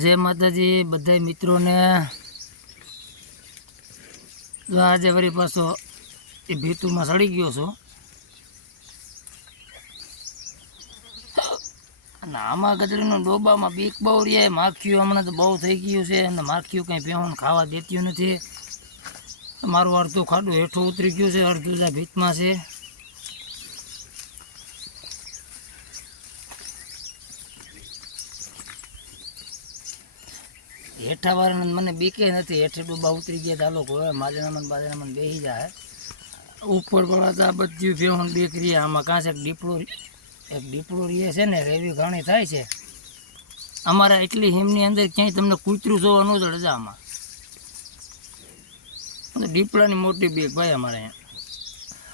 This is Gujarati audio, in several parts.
જય માતાજી બધા મિત્રોને આજે વળી પાછો એ ભીતુમાં સડી ગયો છો. અને આમાં ગજરીનો ડોબામાં બીક બહુ રહે માખીઓ હમણાં તો બહુ થઈ ગયું છે અને માખીઓ કંઈ પહેવાનું ખાવા દેતી નથી. મારું અડધું ખાડું હેઠું ઉતરી ગયું છે, અડધું ભીતમાં છે. હેઠા વાળાને મને બીકે નથી, હેઠે ડૂબા ઉતરી ગયા તા લોકો. હવે માજરામણ બાજરામણ બેસી જાય. ઉપર તો આ બધું ભેહું બેક આમાં કાંસે એક દીપડો એક દીપડો રહે છે ને, રેવી ઘણી થાય છે. અમારા એટલી હિમની અંદર ક્યાંય તમને કૂતરું જોવા ન જડે આમાં. દીપડાની મોટી બેગ ભાઈ અમારે અહીંયા.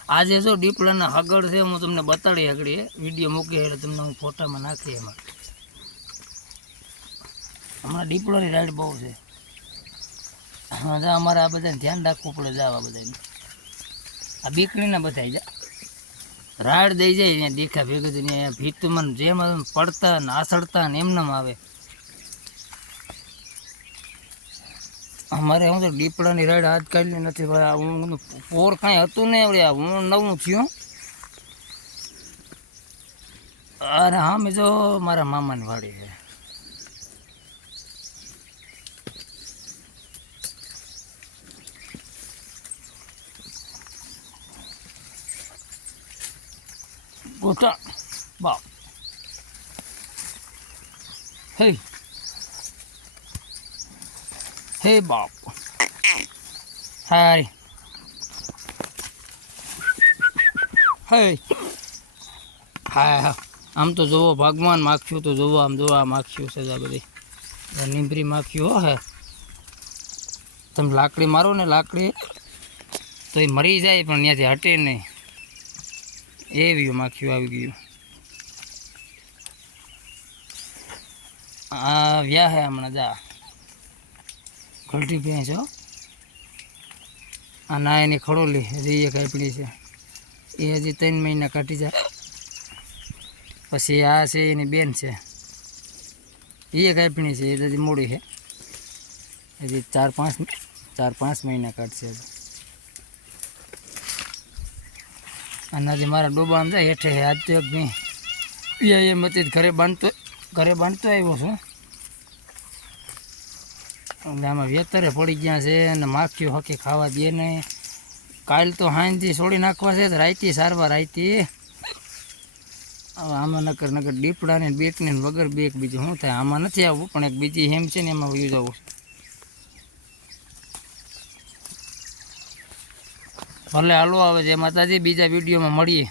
આજે જો દીપડાના હગડ છે, હું તમને બતાડી હગડી, વીડિયો મૂકી એટલે તમને હું ફોટામાં નાખી એમાં. હમણાં દીપડોની રાઈડ બહુ છે. અમારે આ બધાને ધ્યાન રાખવું પડે જાવ આ બધાને. આ બીકણીના બધા જા. રાડ દઈ જાય અહીંયા દેખા ભેગું થઈને અહીંયા ભીતમાં જેમ પડતા ને આસળતા ને એમનેમ આવે. અમારે હું તો દીપડાની રાઈડ હાથ કાઢી નથી, ભાઈ હું પોર કાંઈ હતું ને વળી હું નવું થયું. અરે હા, મેં જો મારા મામાની વાડી છે. ગોટા બાપ હે હે બાપ હાય હે હા આમ તો જોવો ભગવાન માખ્યું તો જોવો આમ જોવા માખ્યું સજા બધી. નીમરી માખ્યું હો હે. તમે લાકડી મારો ને લાકડી, તો એ મરી જાય પણ ત્યાંથી હટે નહીં. એવી માખીઓ આવી ગયું? આ વ્યા હે હમણાં, જા. ઘલટી ભેંસ હો. આ ના એની ખડોલી, હજી એક આપણી છે. એ હજી ત્રણ મહિના કાઢી જાય પછી આ છે એની બેન છે. એ એક આપણી છે, એ હજી મોડી છે. હજી ચાર પાંચ ચાર પાંચ મહિના કાઢશે હજી. અને આજે મારા ડોબા જાય હેઠે આજ તો એક એ એમ હતી ઘરે બાંધતો ઘરે બાંધતો આવ્યો છું. આમાં વેતરે પડી ગયા છે અને માખીઓ હકી ખાવા દે નહીં. કાલ તો હાંજથી છોડી નાખવા છે રાયતી સારવાર રાઈતી હવે આમાં નકર નકર દીપડાને બેકને વગર બેક બીજું શું થાય? આમાં નથી આવવું, પણ એક બીજી હેમ છે ને એમાં વયું જવું ભલે હાલો આવે છે. માતાજી બીજા વિડીયોમાં મળીએ.